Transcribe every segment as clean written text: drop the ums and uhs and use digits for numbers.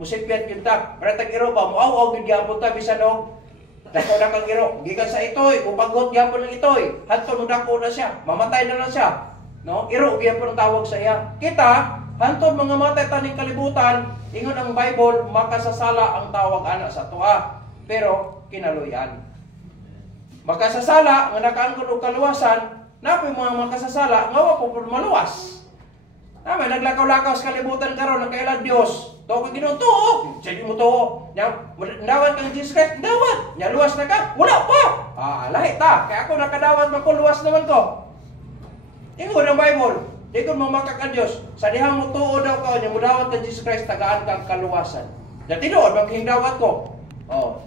musipyan gyud ta. Para tag-iro ba muaw-aw gyud gyapon ta bisan og dako na kang iro. Gikan sa itoy, upagot gyapon ng itoy. Hantud dako na siya, mamatay na lang siya. No? Iro gyapon ang tawag sa iya. Kita, hantud mga matay taning kalibutan, ingon ang Bible, makasasala ang tawag ana sa tuwa. Pero kinaluyan. Makasasala nga nakaangkon og kaluwasan, napoy mga makasasala nga wa po maluwas. Tama, naglakaw-lakaw sa kalibutan karon ang kailan Dios. Tuo ka Ginoo, tuo. Sige mo tuo. Nya dawat kang Jesus Christ, dawat. Nya luwas na ka? Wala pa. Lahi ta. Kaya ako nakadawat man ko, luwas naman ko. Ingon ang Bible, di ko mamakak ang Diyos. Sa dihang mo tuo daw ka, nya mo dawat kang Jesus Christ, tagaan kang kaluwasan. Nya tinuod maghingdawat ko.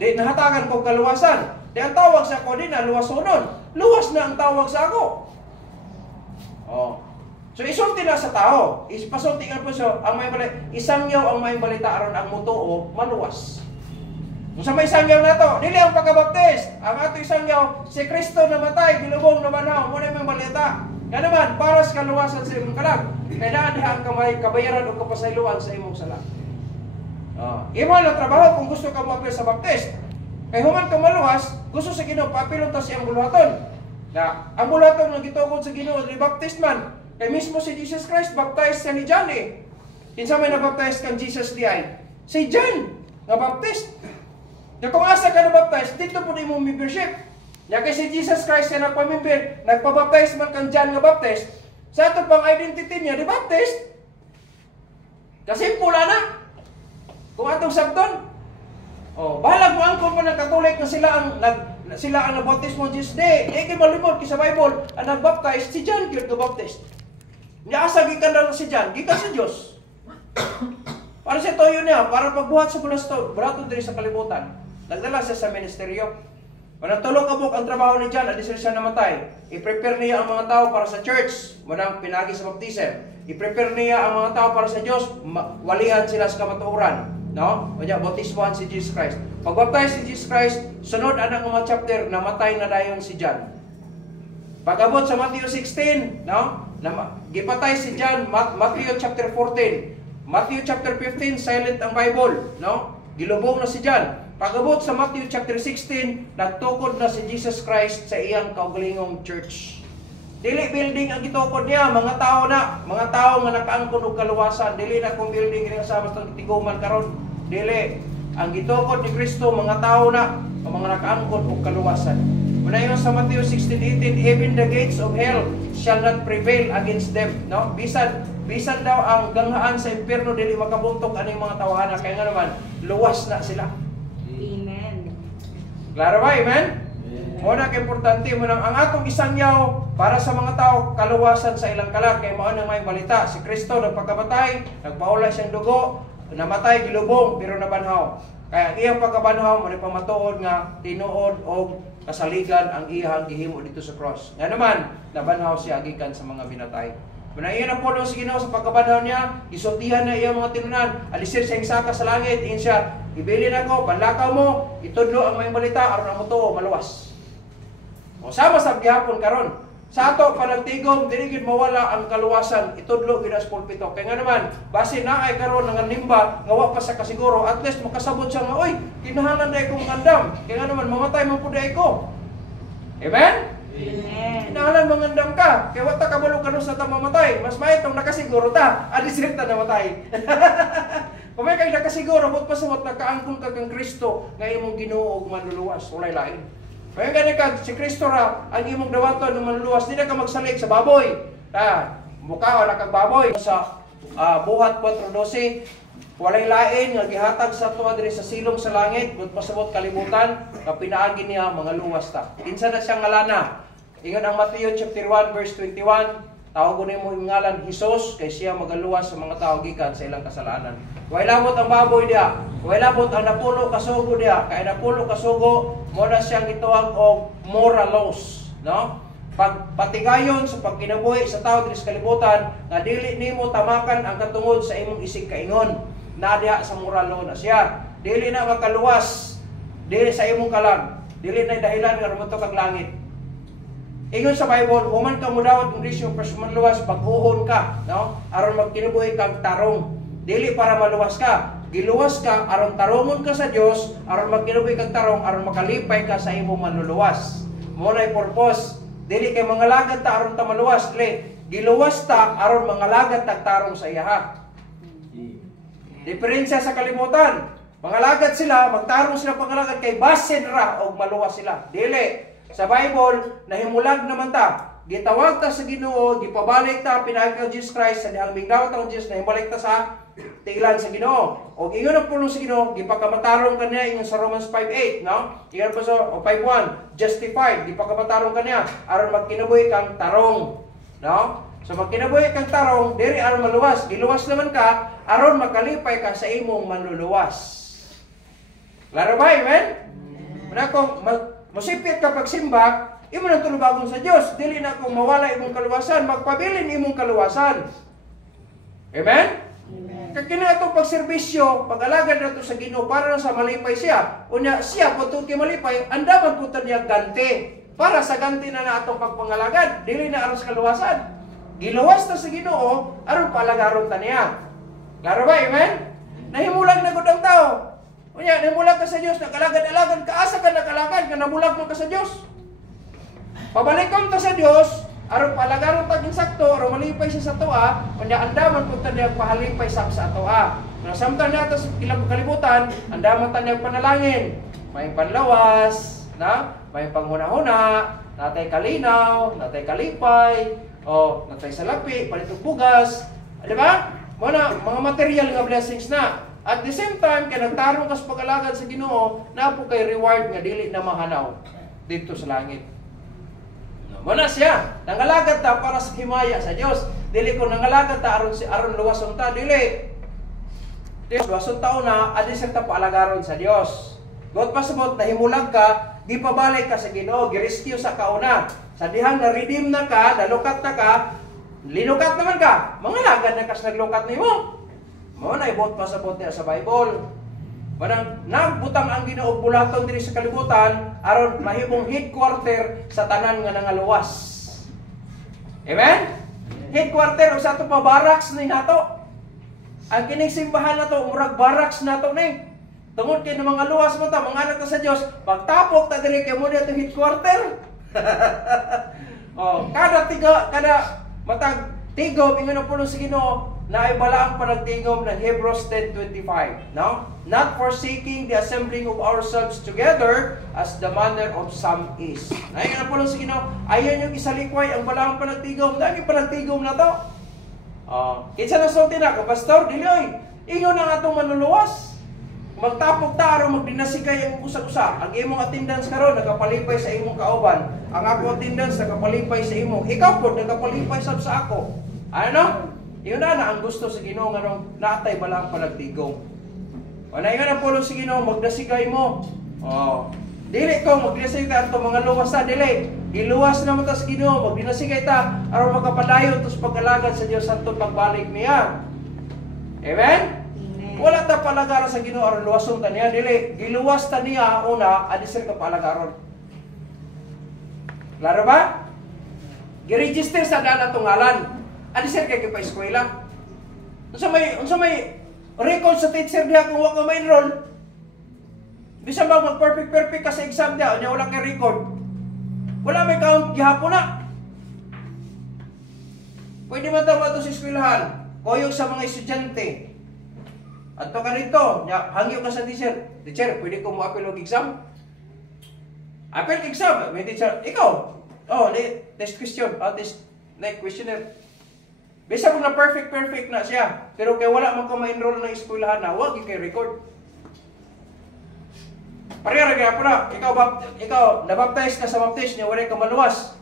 Di nahatagan ko kaluwasan. Di ang tawag sa ako, di na luwasonon. Luwas na ang tawag sa ako. So isulti na sa tao. Ipasulti nga po siya, ang may balita, isangyaw ang may balita aron ang mutuo maluwas. Kung sa may isangyaw na to, dili ang pagkabaptist. Ang ato isangyaw, si Kristo namatay, gilubong na manaw, muna may balita. Nga naman, para sa kaluwasan sa imong kalag. Kailangan diha ang kabayaran o kapasayloan sa imong sala. Imo na trabaho kung gusto ka mag-apil sa baptist. Kay human ka maluwas, gusto sa Ginoo papilon ta siyang buluhaton. Na ang buluhaton nga gitukod sa Ginoo ni baptist man. Kay mismo si Jesus Christ baptized siya ni John eh. Kinsa may nabaptize kang Jesus di ay? Si John nga baptist. Ya kung asa ka nabaptize, dito po ni mo membership. Ya kay si Jesus Christ nga nagpamember, nagpabaptize man kang John nga baptist. Sa ato pang identity niya di baptist. Kasi pula na. Kung atong sabton, bahalag mo angkon mo ng Katolik na sila ang nabaptismo Jesus Day. Kay malimot sa Bible, ang nagbaptize si John gyud nga baptist. Nya asa gikan daw si John, gikan sa Dios. Para sa toyo niya, para pagbuhat sa bulaton diri sa kalibutan. Nagdala siya sa ministeryo. Wala tulo ka buk ang trabaho ni John, adi siya namatay. I-prepare niya ang mga tao para sa church, munang pinagi sa baptism. I-prepare niya ang mga tao para sa Dios, walihan sila sa kamatuoran. No? Kaya bautismohan si Jesus Christ. Pag-baptize si Jesus Christ, sunod anang mga chapter, namatay na dayon si John. Pag-abot sa Matthew 16, no? Gipatay si John, Matthew chapter 14. Matthew chapter 15, silent ang Bible, no? Gilubong na si John. Pag-abot sa Matthew chapter 16, nagtukod na si Jesus Christ sa iyang kaugalingong church. Dili building ang gitukod niya, mga tao nga nakaangkon og kaluwasan. Dili na kung building nga sa bastang tiguman karon. Dili ang gitukod ni Kristo, mga tao na mga nakaangkon og kaluwasan. Unayon sa Matthew 16:18, even the gates of hell shall not prevail against them. No? Bisan daw ang ganghaan sa impierno dili makabuntok aning mga tawhana kay nga naman luwas na sila. Amen. Klaro ba? Amen? Muna kay importante mo nang ang atong isangyaw para sa mga tao kaluwasan sa ilang kalag kay mao nang may balita si Kristo nagpakamatay, nagpaulay siyang dugo, namatay gilubong pero nabanhaw. Kaya ang iyang pagkabanhaw mo pamatuod nga tinuod og kasaligan ang iyang gihimo dito sa cross. Nga naman nabanhaw siya gikan sa mga binatay. Muna iyan ang pulong si Ginoo sa pagkabanhaw niya, isultihan na iyang mga tinunan, alisir siyang saka sa langit, iyon siya, ibili na ko, panlakaw mo, itudlo ang may balita aron ang mutuo maluwas. O sama sa gihapon karon. Sa ato panagtigom dili gid mawala ang kaluwasan, itudlo gid sa pulpito. Kay nga naman base na ay karon nga nimba nga wa pa sa kasiguro, at least makasabot siya nga oy, kinahanglan day kong andam. Kay nga naman mamatay man pud ko. Amen? Amen. Kinahanglan mangandam ka. Kay wa ta kabalo karon sa ta mamatay. Mas maayong nakasiguro ta, adisir ta namatay. Kung may kay nakasiguro, bot pasabot nakaangkon ka kang Kristo nga imong Ginoo ug manluluwas, walay lain. Kaya gani ka, si Kristo ra, ang imong dawaton ng manluluwas, di na ka magsalig sa baboy. Mukha wala kang baboy. Sa buhat 4:12, walay lain nga gihatag sa tuwa diri sa silong sa langit, but pasabot kalibutan, kapinaagi niya mga luwas ta. Kinsa na siyang ngalana. Ingon ang Matthew chapter 1 verse 21, tawag nimo imong ngalan Hesus kay siya magaluwas sa mga tao gikan sa ilang kasalanan. Way labot ang baboy dia, way labot ang napulo ka sugo dia, kay napulo ka sugo mo na siyang gituwag og moralos, no? Pagpatigayon sa pagkinabuhi sa tao diri sa kalibutan nga dili nimo tamakan ang katungod sa imong isig kaingon, na diha sa moralo na siya. Dili na makaluwas dili sa imong kalag, dili na dahilan nga rumoto kag langit. Ingon sa Bible, human ka mo dawat kung disyo personal luwas pag-uhon ka, no? Aron magkinabuhi kag tarong. Dili para maluwas ka. Giluwas ka aron tarongon ka sa Dios, aron magkinabuhi kag tarong, aron makalipay ka sa imong manluluwas. Mao nay purpose. Dili kay mangalagad ta aron ta maluwas, dili. Giluwas ta aron mangalagad ta tarong sa iya. Diferensya sa kalimutan. Mangalagad sila, magtarong sila pangalagad kay basin ra og maluwas sila. Dili. Sa Bible, nahimulag naman ta. Gitawag ta sa Ginoo, gipabalik ta pinaagi kang Jesus Christ sa dihang migdaw ta kang Jesus, nahibalik ta sa tiilan sa Ginoo. Og ingon ang pulong sa Ginoo, gipakamatarong kaniya ingon sa Romans 5:8, no? Ingon pa sa 5:1, justified, gipakamatarong kaniya aron magkinabuhi kang tarong, no? So magkinabuhi kang tarong, diri aron maluwas, giluwas naman ka aron makalipay ka sa imong manluluwas. Klaro ba, amen? Muna kung masipit ka pagsimba, imo nang tulubagon sa Dios, dili na kung mawala imong kaluwasan, magpabilin imong kaluwasan. Amen? Kag kini atong pagserbisyo, pag-alagad nato sa Ginoo para sa malipay siya. Unya siya pud kay malipay, andaman pud niya ganti. Para sa ganti na atong pagpangalagad, dili na aron sa kaluwasan. Giluwas ta sa Ginoo aron palagaron ta niya. Klaro ba, amen? Nahimulag na gud ang tao. Unya nahimulag ka sa Dios, nakalagad-alagad ka, asa ka nakalagad, ka namulag mo ka sa Dios. Pabalikom ta sa Dios, aron palagaron ta king sakto, aron malipay siya sa toa, unya andaman pud ta niya pahalipay sa toa. Kung samtang nato sa ilang kalibutan, andaman ta niya panalangin, may panlawas, na, may panghuna-huna, natay kalinaw, natay kalipay, o natay salapi, palitong bugas, di ba? Muna, mga material nga blessings na. At the same time, kaya nagtarong kas pag-alagad sa Ginoo, na po kay reward nga dili na mahanaw dito sa langit. Muna siya, nangalagad ta para sa himaya sa Dios. Dili ko nangalagad ta aron luwason ta, dili. Dios luwason ta una, adi sa ta paalagaron sa Dios. God pasabot nahimulag ka, di pabalik ka sa Ginoo, gi-rescue sa kauna. Sa dihang na-redeem na ka, nalukat na ka, linukat naman ka, mangalagad na kas naglukat nimo. Mao na ibot pasabot niya sa Bible. Manang nagbutang ang Ginoo bulaton diri sa kalibutan aron mahimong headquarter sa tanan nga nangaluwas. Amen? Headquarter sa ato pa barracks ni nato. Ang kining simbahan nato murag barracks nato ni. Tungod kay mga luwas mo ta, mga anak ta sa Dios, pagtapok ta diri kay mo dito headquarter. Oh, kada matag tigom ingon na puno sa Ginoo na ay balaang panagtigom ng Hebrews 10:25, no? Not forsaking the assembling of ourselves together as the manner of some is. Ayun na puno sa Ginoo, ayon yung isalikway ang balaang panagtigom, dami panagtigom na to. Kinsa na sulti na ka pastor dili oy. Ingon ang atong manluluwas. Magtapok ta aron magdinasigay ang usa-usa. Ang imong attendance karon nagapalipay sa imong kauban. Ang ako attendance nagapalipay sa imong. Ikaw pod nagapalipay sa ako. Ano? Yun na ang gusto sa Ginoo nga nung natay balang panagtigom. Wala nga na pulo sa Ginoo magdasigay mo. Dili ko magdasigay ta ato mga luwas ta dili. Giluwas na mo ta sa Ginoo, magdinasigay ta aron makapadayon tus pag-alagad sa Dios santo pagbalik niya. Amen? Wala ta palagaran sa Ginoo aron luwason ta niya dili. Giluwas ta niya una adi sir ka palagaron. Klaro ba? Gi-register sa dana tungalan. Adi sir kay pa eskwela. Unsa may record sa teacher diha kung wa ka ma-enroll. Bisan ba mag-perfect ka sa exam diha, unya wala kay record. Wala may count gihapon na. Pwede man ta sa eskwelahan, koyog sa mga estudyante. Adto ka rito, hangyo ka sa teacher. Teacher, pwede ko mo apel og exam? Apel exam, may teacher, ikaw. Test question, test like questionnaire. Bisa kung na perfect na siya. Pero kay wala man ka ma-enroll ng eskwelahan na, wag kay record. Pareha kaya po na, ikaw nabaptize ka sa baptist niya, wala ka maluwas.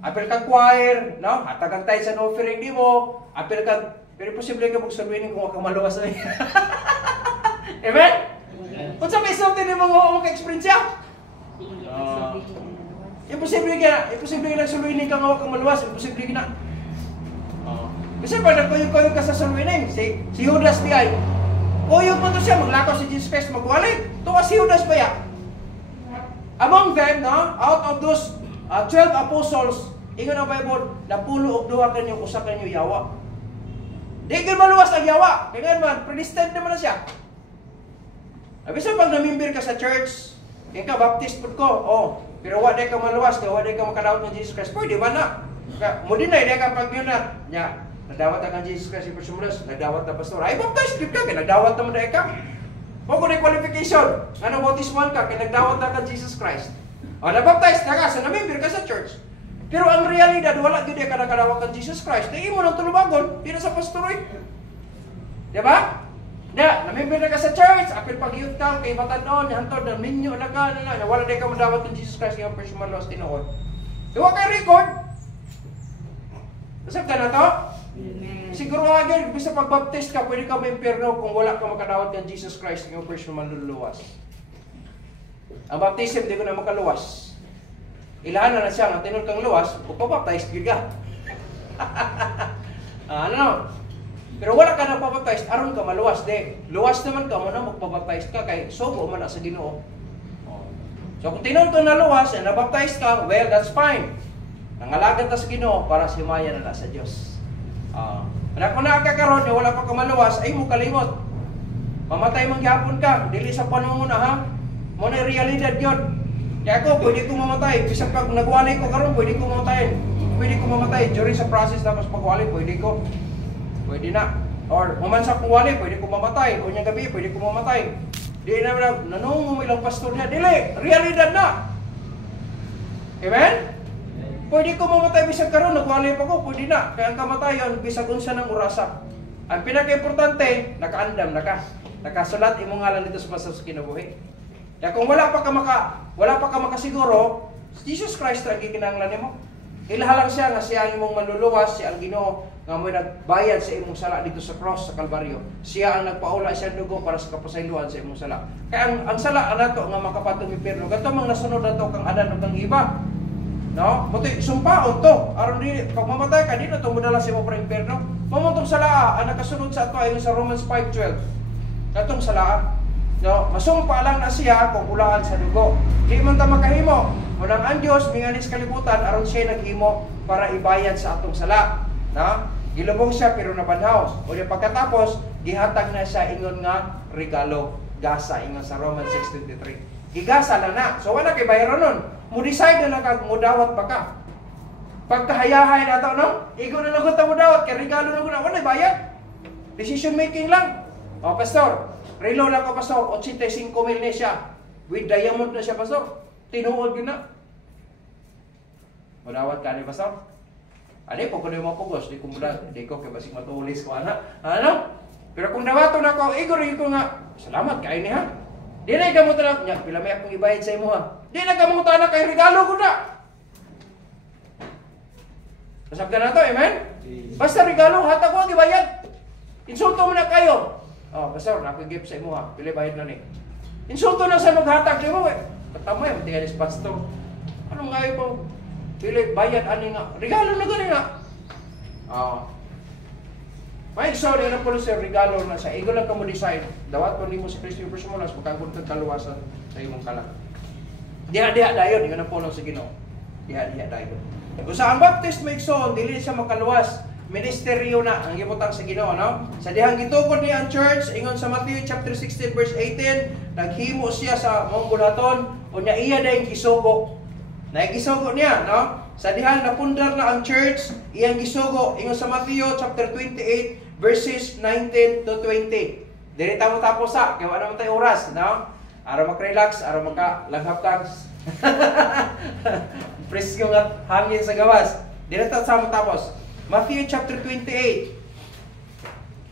Apel ka choir, no? Hatagan tayo sa offering di mo. Apel ka, pero posible ka magsaluinin kung wala ka maluwas na niya. Amen? Kung sa may something na mga ka-experience siya? Imposible ka nagsaluinin ka nga wala ka maluwas. Imposible ka na. Kasi pag nagkuyog-kuyog ka sa saluinin, si Judas di ay, kuyog mo to siya, maglakaw si Jesus Christ, magwalit. Ito ka si Judas ba ya? Among them, no, out of those 12 apostles, ingon ang Bible, napulo og duha kanyo, usa kanyo yawa. Di gyud maluwas ang yawa. Kaya man, predestined naman na siya. Abisa pag namimbir ka sa church, ikaw baptist pud ko, pero wa day ka maluwas, wa day ka makadawat ng Jesus Christ. Pwede man na. Mudi na, di ka pag yun na, nagdawat na kang Jesus Christ, nagdawat na pastor. Ay, baptized ka, kaya nagdawat naman na ka. Huwag ko na qualification. Ano, bautisman ka, kaya nagdawat na kang Jesus Christ. Nabaptized na ka, sa namimbir ka sa church. Pero ang realidad, wala gid ka nakadawat kang Jesus Christ. Dahil mo ng tulubagon, di na sa pastoroy. Diba? Namimbir na ka sa church, apil pag-youth ka, kay batanon, hantod, minyo na ka, wala day ka madawat ng Jesus Christ, kaya personal loss tinuod. Diwa kay record. Kasab ka na to? Amen. Siguro agad, bisa pag-baptist ka, pwede ka ma-impierno kung wala ka makadawat ng Jesus Christ, kaya personal maluluwas. Ang baptism, di ko na makaluwas. Ilahan na siya, ang tinul kang luwas, pagpapaptize, yun ka. Pero wala ka na papaptize, aron ka maluwas, de. Luwas naman ka, mo na magpapaptize ka, kay sobo man na sa Ginoo. So kung tinul ka na luwas, and nabaptize ka, well, that's fine. Nangalagad na sa Ginoo para simayan na sa Diyos. Kung nakakaroon, wala pa ka maluwas, ay mo kalimot. Mamatay mangyapon ka, dili sa panungon na ha. Mo na realidad yun. Kaya ako, pwede ko mamatay. Bisa pag nagwalay ko karon, pwede ko mamatay. Pwede ko mamatay. During sa process tapos pagwalay, pwede ko. Pwede na. Or mamansak kong wali, pwede ko mamatay. O niyang gabi, pwede ko mamatay. Di na nanungo mo ilang pastor niya. Dili, realidad na. Amen? Pwede ko mamatay bisag karon, nagwalay pa ko, pwede na. Kaya ang kamatayon, bisag unsa ng orasa. Ang pinaka-importante, nakaandam na ka. Nakasulat imong ngalan dito sa pastor sa kinabuhi. Kaya kung wala pa ka makasiguro, Jesus Christ ang gikinahanglan nimo. Ilahalang siya nga siya ang imong manluluwas, siya ang Ginoo nga mo'y nagbayad sa imong sala dito sa cross sa Kalbaryo. Siya ang nagpaula sa dugo para sa kapasayloan sa imong sala. Kaya ang sala nato nga makapatong impierno, ganto mang nasunod nato kang Adan ug kang Eva. No? Motoy sumpaon to. Aron di pag mamatay ka dito to modala sa imong impierno. Mamontong sala ang nakasunod sa ato ayon sa Romans 5:12. Katong sala, no, masumpa lang na siya kung ulaan sa dugo. Di man ta makahimo. Unang ang Diyos, minganis kalibutan, aron siya naghimo para ibayad sa atong sala. No? Gilubong siya pero nabanhaw. O di pagkatapos, gihatag na siya ingon nga regalo. Gasa, ingon sa Romans 6:23. Gigasa na. So wala kay bayaran nun. Mo-decide na lang kag mudawat pa ka. Pagkahayahay na ito, no? Igo na lang ko mudawat, kay regalo na ko na. Wala bayad. Decision making lang. O, pastor, relo lang ko, pastor, 85,000 na siya. With diamond na siya, pastor. Tinuod yun na. Mudawat ka ni pastor? Adi, kung kuno yung mga pugos, di ko mula, di ko kaya basig matulis ko, anak. Ano? Pero kung nawato na ko, rin ko nga, salamat kayo ni ha. Di na ikaw mo tanak, niya, pila may akong ibayad sa imo ha. Di na ikaw mo tanak, kay regalo ko na. Masab ka na to, amen? Basta regalo, hata ko ang ibayad. Insulto mo na kayo. Pastor, naku-gift sa imo ha, pila bayad na ni. Insulto na sa maghatag di mo eh. Patamay, matingan is pastor. Anong nga po? Pili, bayad, ani nga. Regalo na gani nga. May sorry, ano po sir, regalo na sa ego lang ka mo decide. Dawat po ni mo si Kristo yung personalas, magkagod kang kaluwasan sa imong kalang. Diha-diha dayon, yun ang po lang sa Ginoo. Diha-diha dayon. Kung sa ang baptist may igsoon, dili siya makaluwas. Ministeryo na ang gibutang sa Ginoo, no? Sa dihang gitukod niya ang church, ingon sa Matthew chapter 16 verse 18, naghimo siya sa mong bulaton o niya iya dayong gisugo. Naigisugo niya, no? Sa dihang napundar na ang church, iyang gisugo, ingon sa Matthew chapter 28 verses 19 to 20. Dili ta mo tapos sa, kaya wala naman tayo oras, no? Araw mag-relax, araw magka-langhap ka. Presko nga hangin sa gawas. Dili ta sa mo tapos. Matthew chapter 28.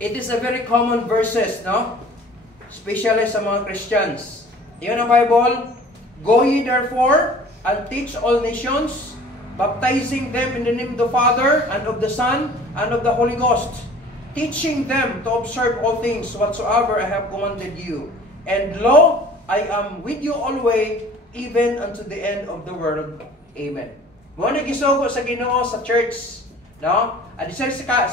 It is a very common verses, no? Especially sa mga Christians. Iyon ang Bible. Go ye therefore and teach all nations, baptizing them in the name of the Father and of the Son and of the Holy Ghost, teaching them to observe all things whatsoever I have commanded you. And lo, I am with you always, even unto the end of the world. Amen. Muna gisugo sa Ginoo sa church, no? At si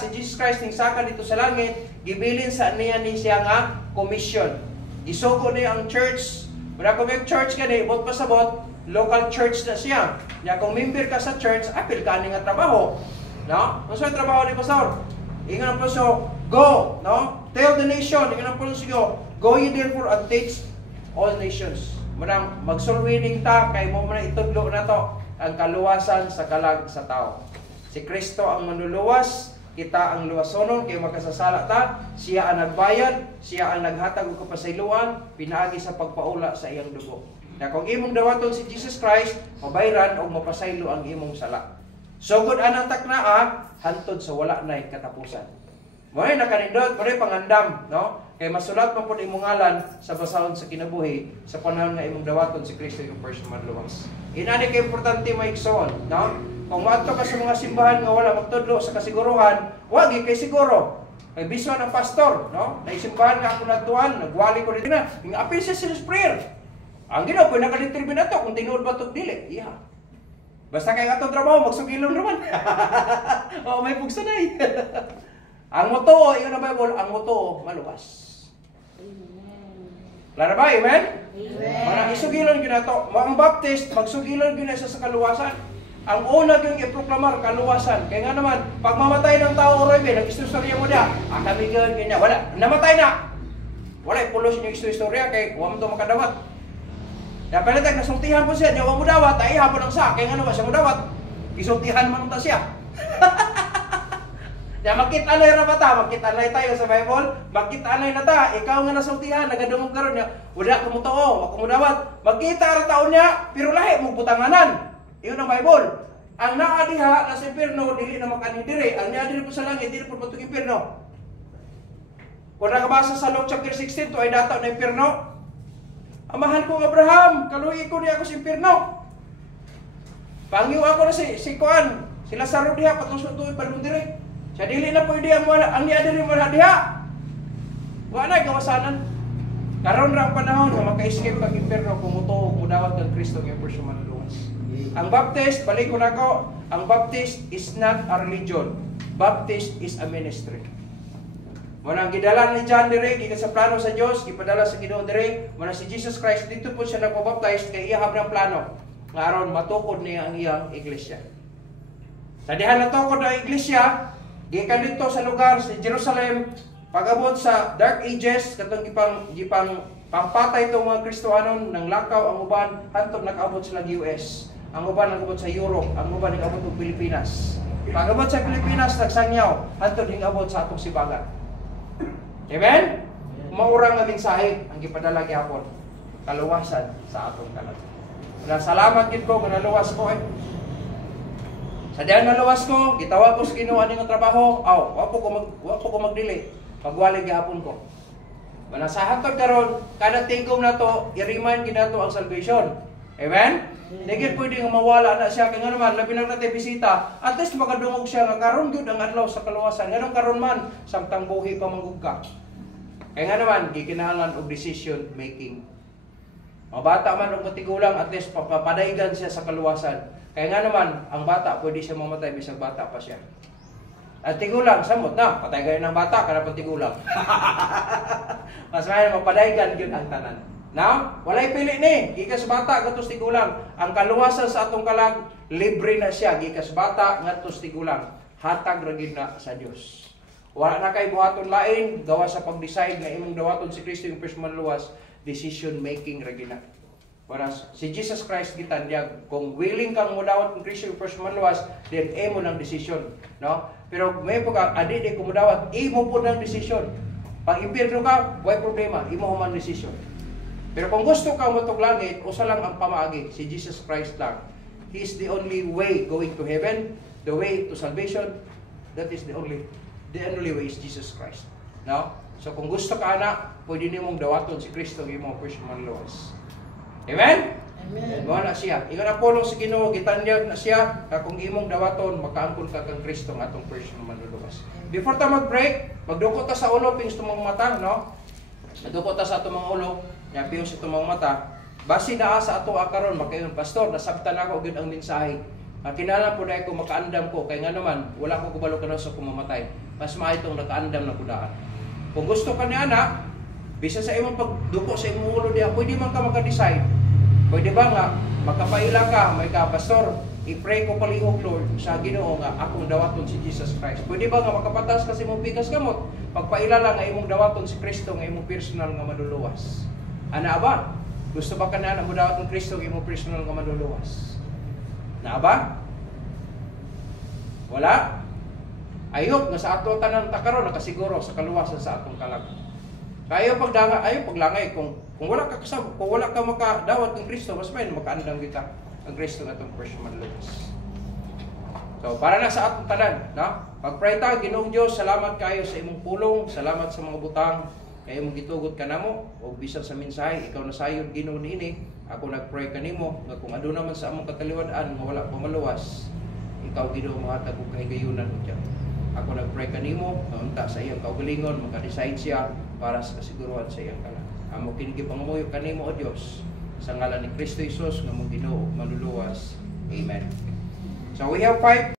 Jesus Christ ning saka dito sa langit, gibilin sa niya ni siya nga commission. Gisugo niya ang church. Muna kung may church gani, bot pasabot, local church na siya. Ya kung member ka sa church, apil ka ni nga trabaho. No? Ano sa trabaho ni pastor? Ingon ang pastor, Go, no? Tell the nation, yung ang pulusyo, go ye therefore and teach all nations. Manang magsulwining ta, kay mo man itudlo na to, ang kaluwasan sa kalag sa tao. Si Kristo ang manluluwas, kita ang luwasonon, kay magkasasala ta, siya ang nagbayad, siya ang naghatag og kapasayloan, pinaagi sa pagpaula sa iyang dugo. Na kung imong dawaton si Jesus Christ, mabayran o mapasaylo ang imong sala. Sugod anang taknaa, hantod sa wala nay katapusan. Mo'y nakanindot, mo'y pangandam, no? Kay masulat pa po imong ngalan sa basahon sa kinabuhi sa panahon nga imong dawaton si Kristo yung first manluwas. Inani kay importante maigsoon, no? Kung maadto ka sa mga simbahan nga wala magtudlo sa kasiguruhan, wagi kay siguro. Kay biso ng pastor, no? Na simbahan nga ako natuan, nagwali ko dito na, yung apil siya sinus prayer. Ang ginawa po nakalitribin na to kung tinuod ba ito dili. Yeah. Basta kay atong trabaho magsugilon naman. Oh, may pugsanay. Ang motoo, iyon ang Bible, ang motoo maluwas. Amen. Klaro ba? Amen? Amen. Marang isugilon gyud nato. Ang Baptist magsugilon gyud na sa kaluwasan. Ang una gyud iproklamar kaluwasan. Kaya nga naman, pag mamatay ng tao oroy be, nag-istorya mo dia. Kami gyud kanya, wala namatay na. Wala pulos niyo istorya kay wa mo to makadawat. Ya pala tag nasultihan po siya, wa mo dawat, ay hapon ang sa, kaya nga naman siya mo dawat. Isultihan man ta siya. Ya makita na ra mata, makita na tayo sa Bible, makita na ta, ikaw nga nasultihan, nagadungog karon niya, wala ko mo tuo, wa ko mo dawat. Makita ra taon niya, pero lahi mo butanganan. Iyon ang Bible. Ang naa diha na sa impierno dili na makani diri, ang naa diri po sa langit dili po patug impierno. Kung nakabasa sa Luke chapter 16 to ay data na impierno. Amahan kong Abraham, kaluhi ko niya ako sa impierno. Pangyo ako na si Kuan, si Lazaro diha patungso tuoy palibot diri. Siya dili na pwede ang niya diri mo na diha. Wa na gawasanan. Karon ra ang panahon nga maka-escape kag impierno kung mutuo mudawat kang Kristo nga person manluwas. Ang Baptist, balik ko nako, ang Baptist is not a religion. Baptist is a ministry. Manang gidala ni John dire gikan sa plano sa Dios, gipadala sa Ginoo dire, manang si Jesus Christ dito po siya nagpabaptize kay iya habang plano nga aron matukod niya ang iyang iglesia. Sa diha natukod ang iglesia, gikan dito sa lugar sa Jerusalem, pag-abot sa Dark Ages katong gipang pampatay itong mga Kristohanon nang lakaw ang uban hantod nakaabot sila US. Ang uban nagabot sa Europe, ang uban nagabot sa Pilipinas. Pag-abot sa Pilipinas nagsangyaw hantod hingabot sa atong sibagan. Amen? Maurang nga mensahe ang gipadala gyapon. Kaluwasan sa atong kalag. Salamat gid ko nga naluwas ko eh. Sa diyan naluwas ko, gitawag ko sa Ginoo ani nga trabaho. Wa po ko magdili. Pagwali gyapon ko. Manasahan to karon, kada tingkom na to, i-remind gid nato ang salvation. Amen? Hindi pwede nga mawala na siya kay nga naman labi lang natin bisita. At least makadungog siya nga karon gyud ang adlaw sa kaluwasan. Nganong karon man samtang buhi pa manggugka. Kaya nga naman gikinahanglan og decision making. Mga bata man og matigulang at least papadaygan siya sa kaluwasan. Kaya nga naman ang bata pwede siya mamatay bisag bata pa siya. At tigulang samot na patay kayo ng bata kada pag tigulang. Mas may mapadaygan gyud ang tanan. Now, walay pili ni, gikas bata gatos tigulang. Ang kaluwasan sa atong kalag, libre na siya, gikas bata gatos tigulang. Hatag ra gid na sa Dios. Wala na kay buhaton lain, gawa sa pag-decide nga imong dawaton si Kristo yung first manluwas, decision making ra gid na. Whereas si Jesus Christ gitandyag, kung willing kang mudawat kung Kristo yung first manluwas, then imo ng decision, no? Pero may pagka adi di kumudawat, imo po ng decision. Pag impierno ka, way problema, imo man decision. Pero kung gusto kang matog langit, usa lang ang pamaagi, si Jesus Christ lang. He is the only way going to heaven, the way to salvation. That is the only way is Jesus Christ. No? So kung gusto ka na, pwede nimong dawaton si Kristo ng imong first manluwas. Amen? Amen. Mo na siya. Ingon ang pulong sa Ginoo, gitanyag na siya, kung imong dawaton, makaangkon ka kang Kristo ng atong first manluwas. Before ta mag-break, magdukot ta sa ulo, pings tumong mata, no? Magdukot ta sa atong mga ulo, yapiyon sa tumang mata, basi naa sa ato akaron makayon pastor, nasabtan ako gyud ang mensahe. Kinahanglan po dai ko makaandam ko kay nga naman wala ko kubalo kana sa kumamatay. Mas maayo tong nakaandam na kudaan. Kung gusto ka ni ana, bisa sa imong pagduko sa imong ulo diha, pwede man ka maka-decide. Pwede ba nga makapaila ka, may ka pastor, I-pray ko palihog, Lord, sa Ginoo nga akong dawaton si Jesus Christ. Pwede ba nga makapatas kasi mong bigas gamot? Pagpailala nga imong dawaton si Kristo nga imong personal nga maluluwas. Ana ba? Gusto ba ka na mo dawaton Kristo nga imong personal nga maluluwas? Na ba? Wala? Ayok nga sa ato tanan takaron nakasiguro sa kaluwasan sa atong kalag. Kayo pagdanga, ayo paglangay kung wala ka kasama, kung wala ka makadawat ng Kristo, mas may makaandang kita ang Kristo na itong personal maluluwas. So, para na sa atong tanan, no? Pag-pray ta, Ginoong Diyos, salamat kayo sa imong pulong, salamat sa mga butang, kayo mong gitugot ka namo, o bisan sa mensahe, ikaw na sayon, Ginoo niini, ako nag-pray kanimo, nga kung ado naman sa among kataliwan-an, nga wala pa maluwas, ikaw, Ginoo, mahatag og kahigayunan mo dyan. Ako nag-pray kanimo, nga unta sa iyang kaugalingon, maka-decide siya para sa kasiguruhan sa iyang kalan. Amo kinigi pangamuyo kanimo, O Diyos, sa ngalan ni Kristo Jesus nga mong Ginoo maluluwas. Amen. So we have 5